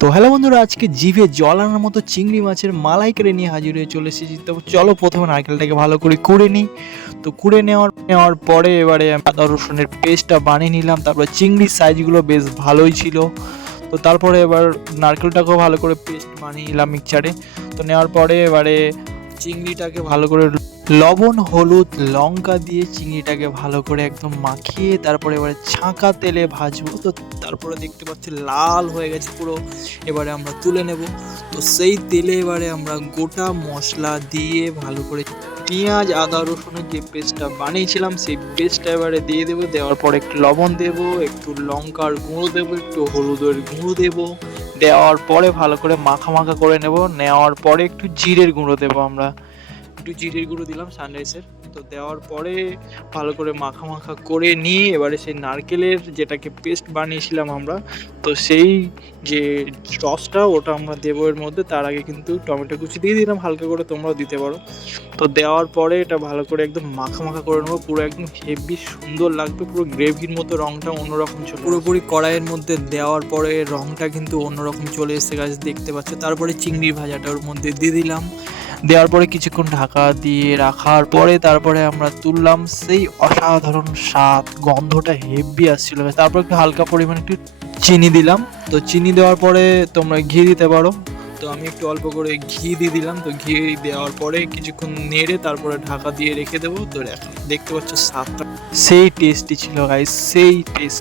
তো হ্যালো বন্ধুরা, আজকে জিভে জল আনার মতো চিংড়ি মাছের মালাইকারি নিয়ে হাজির হয়ে চলে এসেছি। তো চলো প্রথমে নারকেলটাকে ভালো করে কুড়ে নিই। তো কুড়ে নেওয়ার পরে এবারে আমি আদা রসুনের পেস্টটা বানিয়ে নিলাম। তারপর চিংড়ির সাইজগুলো বেশ ভালোই ছিল। তো তারপরে এবার নারকেলটাকেও ভালো করে পেস্ট বানিয়ে নিলাম মিক্সচারে। তো নেওয়ার পরে এবারে চিংড়িটাকে ভালো করে লবণ, হলুদ, লঙ্কা দিয়ে চিংড়িটাকে ভালো করে একদম মাখিয়ে তারপরে এবারে ছাঁকা তেলে ভাজবো। তো তারপরে দেখতে পাচ্ছি লাল হয়ে গেছে পুরো। এবারে আমরা তুলে নেব। তো সেই তেলে এবারে আমরা গোটা মশলা দিয়ে ভালো করে পেঁয়াজ, আদা, রসুনের যে পেস্টটা বানিয়েছিলাম সেই পেস্টটা এবারে দিয়ে দেবো। দেওয়ার পর একটু লবণ দেবো, একটু লঙ্কার গুঁড়ো দেবো, একটু হলুদের গুঁড়ো দেবো। দেওয়ার পরে ভালো করে মাখা মাখা করে নেব। নেওয়ার পরে একটু জিরের গুঁড়ো দেবো আমরা। একটু জিরের গুঁড়ো দিলাম সানরাইসের। তো দেওয়ার পরে ভালো করে মাখা মাখা করে নিয়ে এবারে সেই নারকেলের যেটাকে পেস্ট বানিয়েছিলাম আমরা, তো সেই যে সসটা ওটা আমরা দেবো এর মধ্যে। তার আগে কিন্তু টমেটো কুচি দিয়ে দিলাম হালকা করে, তোমরাও দিতে পারো। তো দেওয়ার পরে এটা ভালো করে একদম মাখা মাখা করে নেবো, পুরো একদম হেভি সুন্দর লাগবে, পুরো গ্রেভির মতো রঙটা অন্যরকম চলে পুরোপুরি কড়াইয়ের মধ্যে দেওয়ার পরে রঙটা কিন্তু অন্যরকম চলে এসে গেছে দেখতে পাচ্ছ। তারপরে চিংড়ি ভাজাটা ওর মধ্যে দিয়ে দিলাম। দেওয়ার পরে কিছুক্ষণ ঢাকা দিয়ে রাখার পরে তারপরে আমরা তুললাম। সেই অসাধারণ স্বাদ, গন্ধটা হেভি আসছিল। তারপর একটু হালকা পরিমাণে একটু চিনি দিলাম। তো চিনি দেওয়ার পরে তোমরা ঘি দিতে পারো। তো আমি একটু অল্প করে ঘি দিয়ে দিলাম। তো ঘি দেওয়ার পরে কিছুক্ষণ নেড়ে তারপরে ঢাকা দিয়ে রেখে দেবো। তো দেখতে পাচ্ছ স্বাদটা সেই টেস্টি ছিল গাইস, সেই টেস্ট।